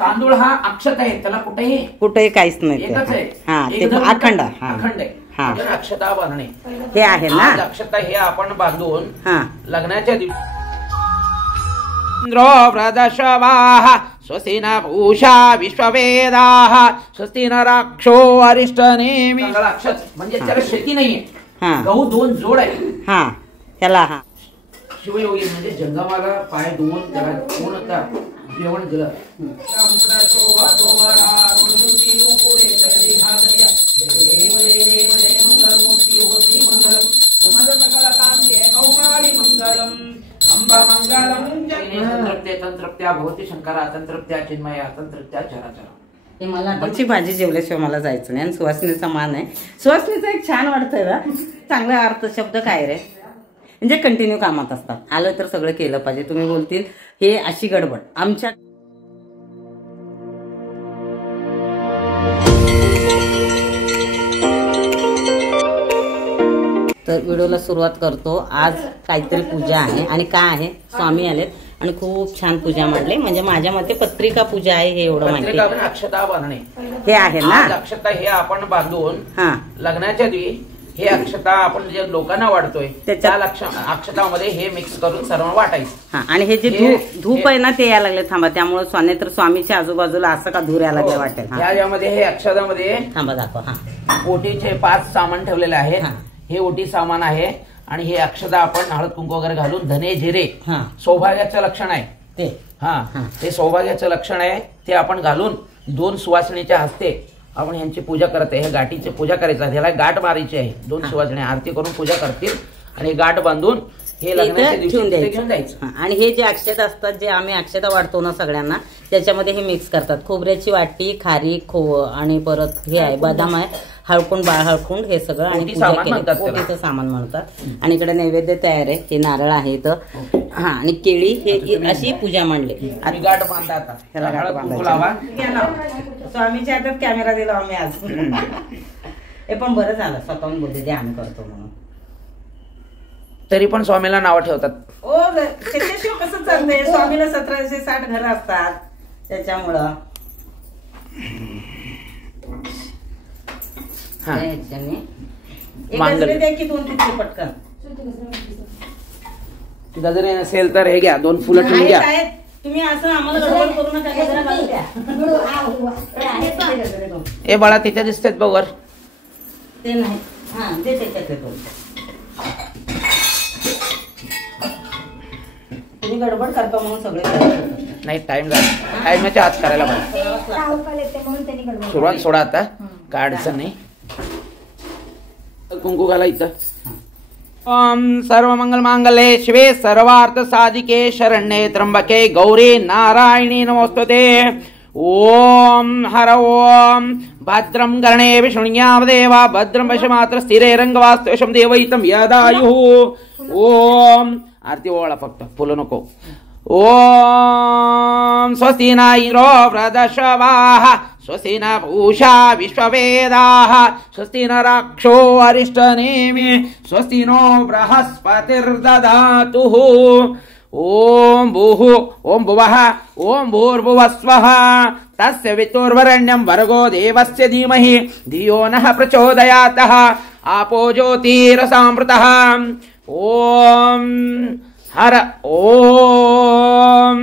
तांदूळ हा अक्षत आहे, त्याला कुठेही काहीच नाही, एकच आहे, हा ते अखंड अखंड आहे. अक्षता बांधणे हे आहे ना, अक्षता हे आपण बांधून लग्नाच्या दिवशी व्रतशवाः स्वस्ति न पूषा विश्ववेदाः स्वस्ति न राक्षो अरिष्टनेमि. अक्षत म्हणजे त्याला शेती नाहीये, गहू 2 जोड आहे त्याला. शिवयोगी म्हणजे जंगमाला पाय धुवून त्याला पूर्णतः जेवण दिलं. तंत्रप्त्या भवती शंकरा तंत्रप्त्या चिन्मया तंत्रप्त्या चराचरा. मला आमची भाजी जेवल्याशिवाय मला जायचं नाही. आणि सुवासिनीचा मान आहे. सुवासिनीचं एक छान वाटतंय ना, चांगला अर्थ शब्द काय रे, म्हणजे कंटिन्यू कामात असतात. आलं तर सगळं केलं पाहिजे. तुम्ही बोलतील हे अशी गडबड आमच्या. तर व्हिडिओला सुरुवात करतो. आज काहीतरी पूजा आहे आणि काय आहे, स्वामी आलेत आणि खूप छान पूजा मांडली. म्हणजे माझ्या मते पत्रिका पूजा आहे हे एवढं माहिती. अक्षता बांधणे हे आहे ना, अक्षता हे आपण बांधून लग्नाच्या दिवशी हे अक्षता आपण जे लोकांना वाटतोय त्या अक्षतामध्ये हे मिक्स करून सर्व वाटायचं. आणि हे जे धूप आहे ना ते यायला लागले. थांबा, त्यामुळे स्वाने तर स्वामीच्या आजूबाजूला असं का धूर यायला लागले वाटेल. यामध्ये हे अक्षतामध्ये थांबा दाखव. ओटीचे 5 सामान ठेवलेले आहेत. हे ओटी सामान आहे आणि हे अक्षता आपण हळद कुंकू वगैरे घालून धने जिरे सौभाग्याचं लक्षण आहे ते सौभाग्याचं लक्षण आहे ते आपण घालून 2 सुवासिनीच्या हस्ते आपण यांची पूजा करत आहे. हे गाठीची पूजा करायचं, ह्याला गाठ मारायची आहे. 2 सुवासिनी आरती करून पूजा करतील आणि गाठ बांधून हे लग्नाच्या दिवशी घेऊन जायचं. आणि हे जे अक्षत असतात, जे आम्ही अक्षता वाटतो ना सगळ्यांना, त्याच्यामध्ये हे मिक्स करतात. खोबऱ्याची वाटी, खारीक, खोव आणि परत हे आहे बदाम आहे, हळकुंड, बाळ हळकुंड, हे सगळं आणि ओटीचं सामान म्हणतात. आणि इकडे नैवेद्य तयार आहे. हे नारळ आहे इथं आणि केळी, हे अशी पूजा मांडली. गाठ बांधा आता, ह्याला गाठ बांधायला स्वामीच्या हातात कॅमेरा दिला आम्ही आज. हे पण बरं झालं, स्वतःहून बोलते जे आम्ही करतो म्हणून. तरी पण स्वामीला नाव ठेवतात. ओ त्याच्याशिवाय कसं चालतंय, स्वामीला 1760 घरं असतात त्याच्यामुळं. पटकन गजरे नसेल तर हे घ्या, 2 फुलं ठेवून घ्या. तुम्ही असं आम्हाला गडबड करू नका. हे बाळा तिथे दिसतात बघ ते नाही, ते त्याच्यात येतो. तुम्ही गडबड करता म्हणून सगळे नाही. टाइम झाला, टाइमच्या आत करायला पाहिजे. सुरुवात सोडा आता, काय अडचण नाही. कुंकू घाला इथं. ओम सर्व मंगल मांगल्ये शिवे सर्वार्थ साधिके शरण्ये त्र्यंबके गौरी नारायणी नमोस्तुते. ओम हर ओम भद्रं कर्णे विष्णुयाम देवा भद्रं पश्यमात्र स्थिरे रंगवास्तुषं देवैतं यदायुः. ओम आरती ओळा, फक्त फुलं नको. ओम स्वस्ति न इंद्रो वृद्धश्रवाः स्वस्ति न पूषा विश्ववेदाः स्वस्ति न राक्षो अरिष्टनेमि स्वस्ति नो बृहस्पतिर्दधातु. ओम भूः ओम भुवः ओम भूर्भुवस्वः तस्य वितुर्वरेण्यं भर्गो देवस्य धीमहि धियो नः प्रचोदयात्. आपो ज्योतिरसामृतः. ओम हर ओम.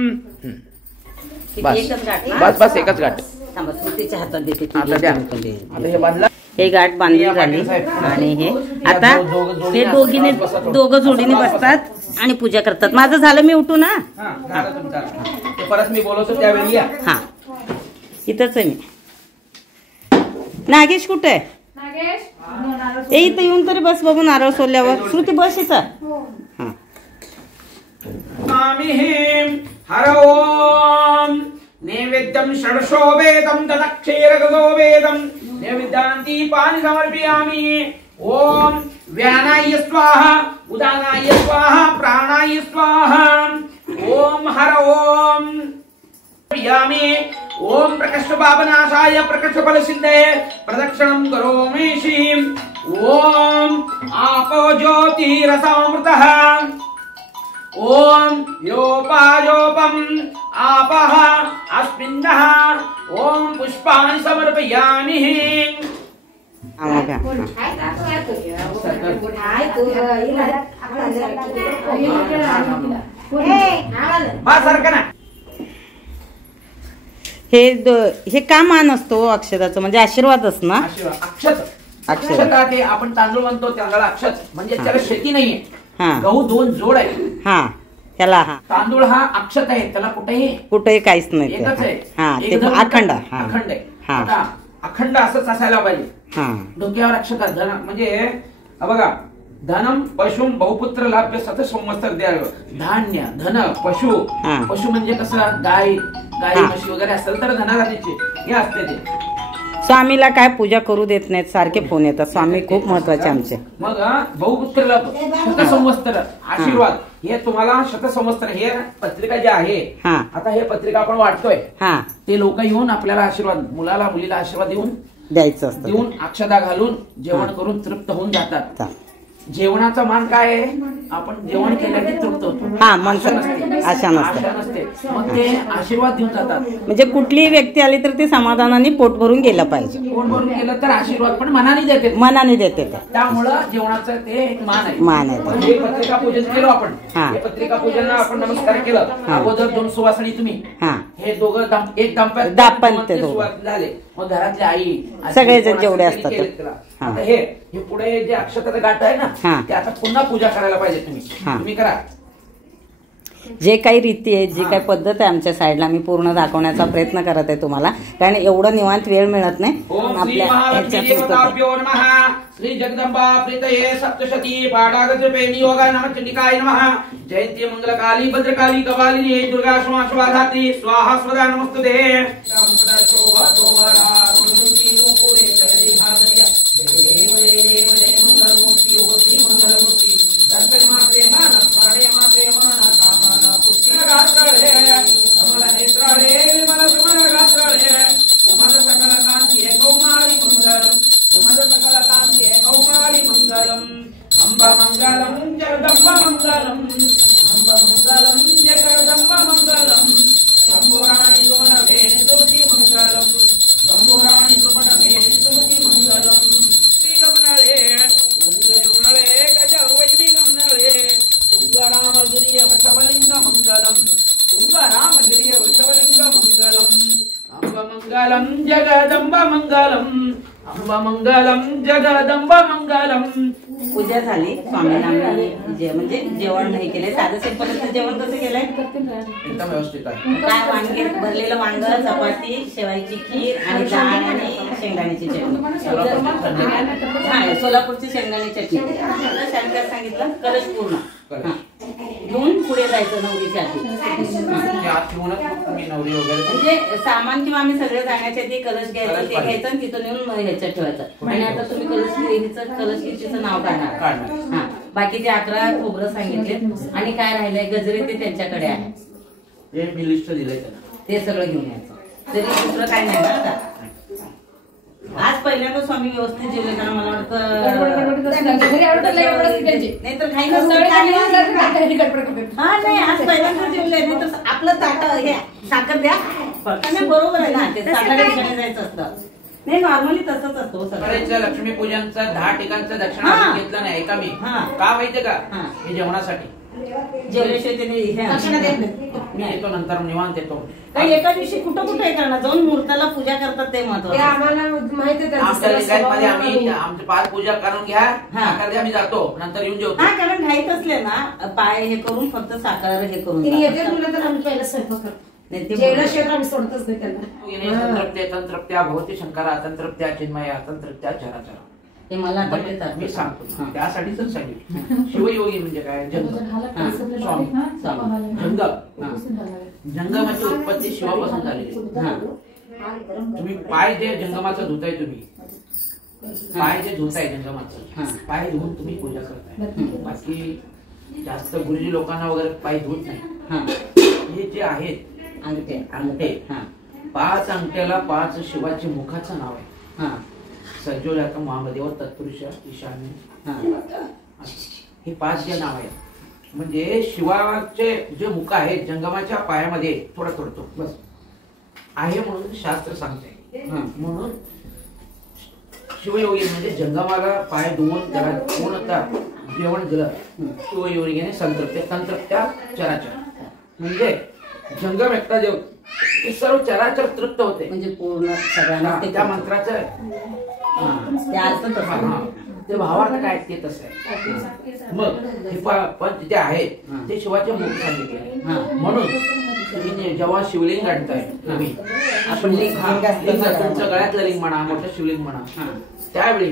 बस एकच गाठ. हातात देते. हे बांधलं, हे गाठ बांधली झाली. आणि हे आता हे दोघं जोडीने बसतात आणि पूजा करतात. माझं झालं, मी उठू ना. परत मी बोलवतो त्यावेळी. हा इथंच आहे मी. नागेश कुठे आहे? ए इथं येऊन तरी बस बाबू, नारळ सोडल्यावर. श्रुती बस इथं. हर ओम नैवेद्यं षडशो वेदं तदक्षीरगो वेदं नैवेद्यान्ति पानि समर्पयामि. ओम व्यानाय स्वाहा उदानाय स्वाहा प्राणाय स्वाहा. ओम हर ओम यामि. ओम प्रकर्षपापनाशाय प्रकर्षफलसिद्धये प्रदक्षिणं करोमि. ओम आपो ज्योतिरसामृतः. ओम योपायोपम आपः अस्मिन्नः ओम पुष्पाणि समर्पयामि। हे का मान असतो अक्षताचं, म्हणजे आशीर्वादच ना? अक्षता ते आपण तांदूळ म्हणतो त्याला अक्षत, म्हणजे त्याला शेती नाहीये, गहू 2 जोड आहे. त्याला तांदूळ हा अक्षत आहे, त्याला कुठेही काहीच नाही, एकच आहे, अखंड अखंड आहे. अखंड असंच असायला पाहिजे. डोक्यावर अक्षता धन म्हणजे बघा, धनम पशुम बहुपुत्र लाभ्य सत संवत्सर द्यावं. धान्य धन पशु, पशु म्हणजे कसं गाय म्हशी वगैरे असेल तर धनाराधीचे हे असते ते. स्वामीला काय पूजा करू देत नाहीत, सारखे फोन येतात. स्वामी खूप महत्वाचे आमचे. मग बहुपुत्र लाभ शतसंवत्सर आशीर्वाद, हे तुम्हाला शतसंवत्सर हे पत्रिका जी आहे, आता हे पत्रिका आपण वाटतोय, ते लोक येऊन आपल्याला आशीर्वाद, मुलाला मुलीला आशीर्वाद द्यायचं असतं, देऊन अक्षता घालून जेवण करून तृप्त होऊन जातात. जेवणाचा मान काय आहे? आपण जेवण केलं की तृप्त होतो, आशा नसते. मग ते आशीर्वाद देऊन जातात. म्हणजे कुठलीही व्यक्ती आली तर ते समाधानाने पोट भरून गेलं पाहिजे. पोट भरून गेलं तर आशीर्वाद पण मनाने देते. त्यामुळं जेवणाचं ते एक मान आहे. हे पत्रिका पूजन केलं आपण, हे पत्रिका पूजन आपण नमस्कार केलं. अगोदर 2 सुवासणी तुम्ही, हे दोघं एक दाम्पत्य झाले. मग घरातली आई सगळे जेवढे असतात हे पुढे जे अक्षताचं गाठ आहे ना, ते आता पुन्हा पूजा करायला पाहिजे. तुम्ही करा. जे काही रीती आहे, जी काही पद्धत आहे आमच्या साईडला, मी पूर्ण दाखवण्याचा प्रयत्न करत आहे तुम्हाला, कारण एवढं निवांत वेळ मिळत नाही आपल्या श्री जगदंबा प्रीतये सप्तशती पाठागजपेणी योगा नमः चंडिकाय नमः. जयंती मंगलकाली भद्रकाली कपालिनी दुर्गा स्वाधात्री स्वाहा स्वदा नमस्तुते. अंबा मंगलम जगदंबा मंगलम, अंबा मंगलम जगदंबा मंगलम. शंभुराणी सुमन भेणी तुमची मंगलम, शंभुराणी सुमन भेणी तुमची मंगलम. श्री गमनळे गंग यमुनळे गज वैवी गमनळे. तुंगरामगिरिय वृषभलिंग मंगलम, तुंगरामगिरिय वृषभलिंग मंगलम. अंबा मंगलम जगदंबा मंगलम, अंबा मंगलम जगदंबा मंगलम. पूजा झाली. स्वामीला म्हणजे जेवण नाही केलंय, साधं सिंपल जेवण कसं केलंय? एकदम व्यवस्थित आहे. काय वांगे, भरलेलं वांग, चपाती, शेवायची खीर आणि डाळ आणि शेंगदाण्याची चटणी. सोलापूरची शेंगदाणे चटणी. शंकर सांगितलं कलश पूर्ण घेऊन पुढे जायचं नवरीच्या आधी. म्हणजे सामान किंवा आम्ही सगळे जाण्याच्या आधी कलश घ्यायचं, ते घ्यायचं आणि तिथं नेऊन ह्याच्यात ठेवायचं. आणि आता तुम्ही कलशगिरीचं नाव काढणार. बाकीचे 11 खोबरं सांगितले आणि काय राहिलंय गजरे ते त्यांच्याकडे आहे, मी लिस्ट दिलंय ते सगळं घेऊन यायचं. तरी दुसरं काय नाही ना आता. आज पहिल्यांदा स्वामी व्यवस्थित जेवले, कारण मला वाटतं नाही तर काही नाही, आज पहिल्यांदा जेवले. नाही तर आपलं ताट हे साखर द्या बरोबर आहे ना, ते साखर जायचं असतं. नाही नॉर्मली तसंच असतो सगळं. लक्ष्मीपूजनचा 10 ठिकाणचा दक्षिणा घेतला नाही का मी, का माहितीये का? हे जेवणासाठी. जेवल्याशिवाय मी येतो नंतर निवांत येतो. एका दिवशी कुठं कुठे करणार जाऊन मूर्ताला पूजा करतात ते महत्वाचं आम्हाला माहिती. आमची पाच पूजा करून घ्या, आम्ही जातो नंतर येऊन जेवतो. हा, कारण घाईत असले ना पाय हे करून फक्त साखर हे करून आम्ही पहिला स्वयंपाक करतो, जेवणाशिवाय आम्ही सोडतच नाही त्यांना. तंत्रप्त्या भवती शंकरा, तंत्रप्त्या चिन्मया, तंत्रप्त्या चराचरा. ते मला मी सांगतो त्यासाठीच सांगितलं. शिवयोगी म्हणजे काय? जंगमाची उत्पत्ती शिवापासून झालेली. तुम्ही पाय जे जंगमाचं धुताय, तुम्ही पाय जे धुताय जंगमाचं, पाय धुवून तुम्ही पूजा करताय. बाकी जास्त गुरुजी लोकांना वगैरे पाय धुत नाही. हे जे आहेत अंगठे 5 अंगठ्याला 5 शिवाची मुखाचं नाव आहे. सज्जोजात महादेव तत्पुरुष ईशान्य, हे 5 जे नाव आहेत म्हणजे शिवाचे जे मुख आहेत जंगमाच्या पायामध्ये थोडा थोडतो बस आहे म्हणून शास्त्र सांगते. म्हणून शिवयोगी म्हणजे जंगमाला पाय धुवून त्याला पूर्णतः जेवण दिलं शिवयोगीने संतृप्त्या चराचर. म्हणजे जंगम एकटा जेव ते सर्व चराचर तृप्त होते. म्हणजे पूर्ण सगळ्यांना त्या मंत्राचं ते भावार्थ काय ते तसं आहे. मग पण तिथे आहेत ते शिवाचे मुख सांगितले. म्हणून तुम्ही जेव्हा शिवलिंग आणताय तुम्ही आपण तुमच्या गळ्यातलं लिंग म्हणा मोठं शिवलिंग म्हणा त्यावेळी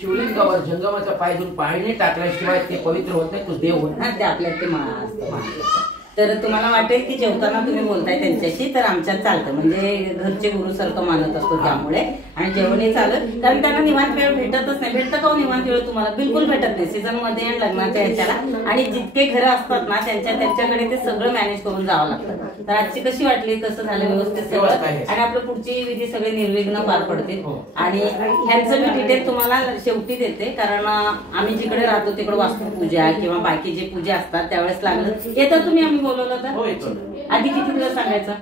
शिवलिंगावर जंगमाचा पाय धुवून पाणी टाकल्याशिवाय ते पवित्र होत नाही. तो देव होत नाही. ते आपल्या ते तर तुम्हाला वाटेल की जेवताना तुम्ही बोलताय त्यांच्याशी तर आमच्यात चालतं म्हणजे घरचे गुरु सारखं मानत असतो त्यामुळे. आणि जेवणही चालत कारण त्यांना निवांत वेळ भेटतच नाही. भेटतं का निवांत वेळ तुम्हाला? बिलकुल भेटत नाही सीझन मध्ये आणि लग्नाच्या ह्याच्याला. आणि जितके घरं असतात ना त्यांच्याकडे ते सगळं मॅनेज करून जावं लागतं. तर आजची कशी वाटली कसं झालं व्यवस्थित सगळं आणि आपलं पुढची विधी सगळे निर्विघ्न पार पडतील. आणि ह्यांचं मी डिटेल तुम्हाला शेवटी देते कारण आम्ही जिकडे राहतो तिकडे वास्तुपूजा किंवा बाकी जे पूजा असतात त्यावेळेस लागलं येतं तुम्ही आम्ही बोलवलं तर आधी किती दिवस सांगायचं?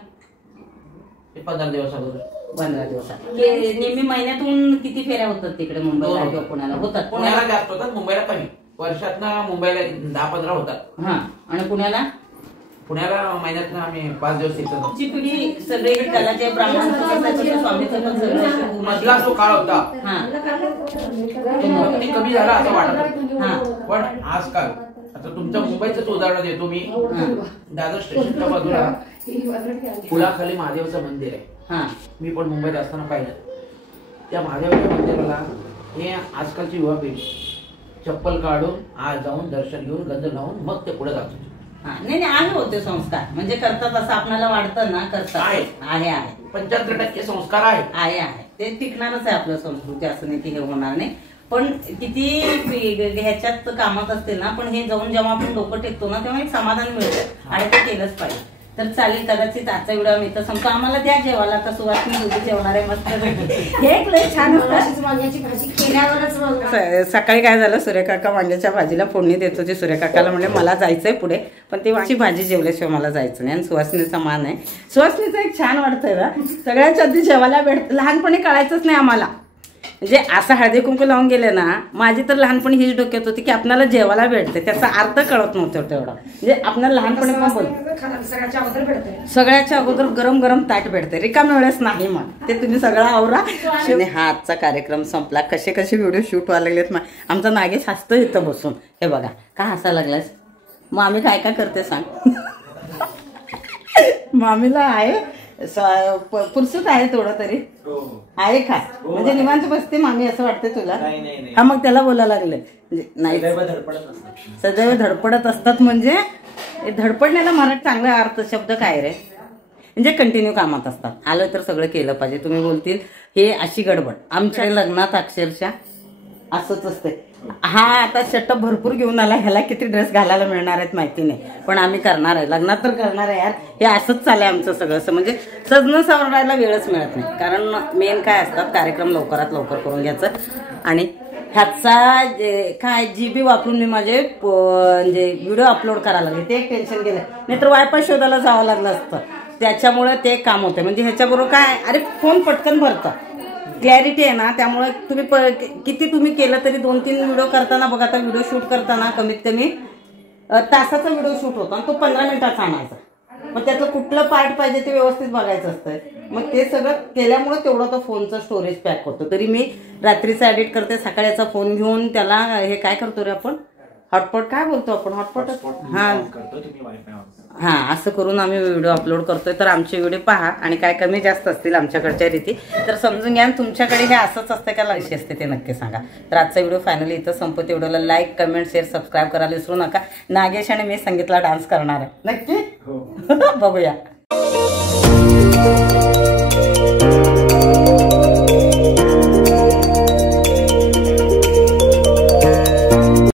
15 दिवस अगोदर. 15 दिवस. नेहमी महिन्यातून किती फेऱ्या होतात तिकडे मुंबईला किंवा पुण्याला? होतात. पुण्याला जास्त होतात मुंबईला कमी. वर्षातनं मुंबईला 10-15 होतात. आणि पुण्याला महिन्यातनं आम्ही 5 दिवस येतो. तुमची पिढी सगळी कलाचे ब्राह्मण स्वामीचं पण सगळं मधला जो काळ होता कमी झाला असं वाटत. पण आजकाल आता तुमच्या मुंबईच उदाहरण देतो मी. दादर स्टेशनच्या बाजूला पुलाखाली महादेवाचं मंदिर आहे. मी पण मुंबईत असताना पाहिलं. त्या महादेवाच्या मंदिराला हे आजकालची युवा पिढी चप्पल काढून आज जाऊन दर्शन घेऊन गंध लावून मग ते पुढे जातो. नाही आहे होते संस्कार म्हणजे करतात असं आपल्याला वाटतं ना. करतात आहे 75% संस्कार आहे. ते टिकणारच आहे आपलं संस्कृती. असं नाही की हे होणार नाही. पण किती ह्याच्यात कामात असतील ना पण हे जाऊन जेव्हा आपण डोकं टेकतो ना तेव्हा एक समाधान मिळतं आणि ते केलंच पाहिजे. तर चालेल कदाचित आजचा व्हिडिओ मी तर संपतो. आम्हाला द्या जेवायला आता सुवासिनी दोघी जेवणार आहे मस्त. हे छान वांग्याची भाजी केल्यावरच. सकाळी काय झालं सुरेकाका वांग्याच्या भाजीला फोडणी देत होती. सुरेकाकाला म्हणजे मला जायचंय पुढे पण ती वांग्याची भाजी जेवल्याशिवाय मला जायचं नाही. आणि सुवासिनीचा मान आहे. सुवासिनीचं एक छान वाटतंय ना सगळ्यांच्या आधी जेवायला भेट. लहानपणी कळायचंच नाही आम्हाला म्हणजे असं हळदी कुंकू लावून गेले ना. माझी तर लहानपणी हीच डोक्यात होती की आपल्याला जेवायला भेटते त्याचा अर्थ कळत नव्हतं तेवढा. म्हणजे आपल्याला लहानपणी सगळ्याच्या अगोदर गरम गरम ताट भेटते रिकाम्या वेळेस नाही. मग ते तुम्ही सगळा आवरा. हा आजचा कार्यक्रम संपला. कसे व्हिडिओ शूट व्हायला लागलेत. आमचा नागेश हसतो इथं बसून. हे बघा का हसायला लागलास? मग आम्ही काय काय करते सांग? मामीला आहे पुरसुत आहे थोडं तरी आहे का म्हणजे निवांत बसते मामी असं वाटते तुला? हा मग त्याला बोलायला लागले नाही सदैव धडपडत असतात. म्हणजे धडपडण्याला मराठी चांगला अर्थ शब्द काय रे? म्हणजे कंटिन्यू कामात असतात. आलं तर सगळं केलं पाहिजे. तुम्ही बोलतील हे अशी गडबड. आमच्या लग्नात अक्षरशः असंच असते. हा आता शटअप भरपूर घेऊन आला. ह्याला किती ड्रेस घालायला मिळणार आहेत माहिती नाही पण आम्ही करणार आहे. लग्नात तर करणार आहे यार. हे असंच चाललंय आमचं सगळं. म्हणजे सजणं सवरायला वेळच मिळत नाही कारण मेन काय असतात कार्यक्रम लवकरात लवकर करून घ्यायचं. आणि ह्याचा काय GB वापरून मी माझे म्हणजे व्हिडिओ अपलोड करायला लागले. ते एक टेन्शन गेलं. नाहीतर वायफाय शोधायला जावं लागलं असतं. त्याच्यामुळे ते काम होतं. म्हणजे ह्याच्याबरोबर काय अरे फोन पटकन भरतं. क्लॅरिटी आहे ना त्यामुळे तुम्ही किती तुम्ही केलं तरी 2-3 व्हिडिओ करताना बघा. आता व्हिडिओ शूट करताना कमीत कमी तासाचा व्हिडिओ शूट होतो आणि तो 15 मिनिटाचा आणायचा. मग त्याचं कुठलं पार्ट पाहिजे ते व्यवस्थित बघायचं असतं. मग ते सगळं केल्यामुळे तेवढा तो फोनचा स्टोरेज पॅक होतो. तरी मी रात्रीचा एडिट करते सकाळचा फोन घेऊन त्याला हे काय करतो रे आपण हॉटस्पॉट काय बोलतो आपण हॉटस्पॉट हा असं करून आम्ही व्हिडिओ अपलोड करतोय. तर आमचे व्हिडिओ पहा आणि काय कमी जास्त असतील आमच्याकडच्या रीती तर समजून घ्या. तुमच्याकडे हे असंच असते का लक्ष असते ते नक्की सांगा. तर आजचा व्हिडिओ फायनली इथं संपते. व्हिडिओला लाईक कमेंट शेअर सबस्क्राईब करायला विसरू नका. नागेश आणि मी संगीतला डान्स करणार आहे नक्की बघूया.